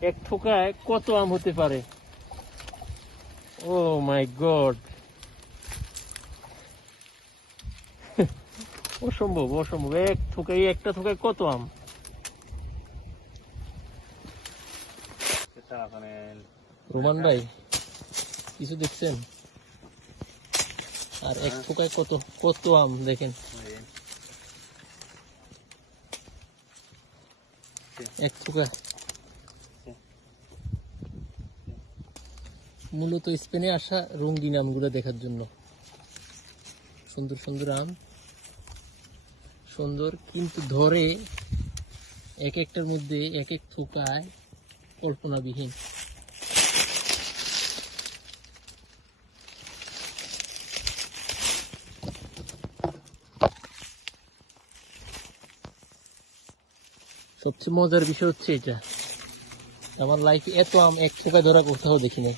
এক থোকায় কত আম হতে পারে? ও মাই গড, অসম্ভব অসম্ভব। এক থোকায়, একটা থোকায় কত আম? রোমান ভাই কিছু দেখছেন? আর এক থোকায় কত কত আম দেখেন, এক থোকায়। মূলত স্পেনে আসা রঙিন আমগুলো দেখার জন্য। সুন্দর সুন্দর আম, সুন্দর, কিন্তু ধরে এক একটার মধ্যে এক এক থোকায় কল্পনাবিহীন। সবচেয়ে মজার বিষয় হচ্ছে এটা, আমার লাইফে এত আম এক থোকায় ধরা কোথাও দেখি নাই।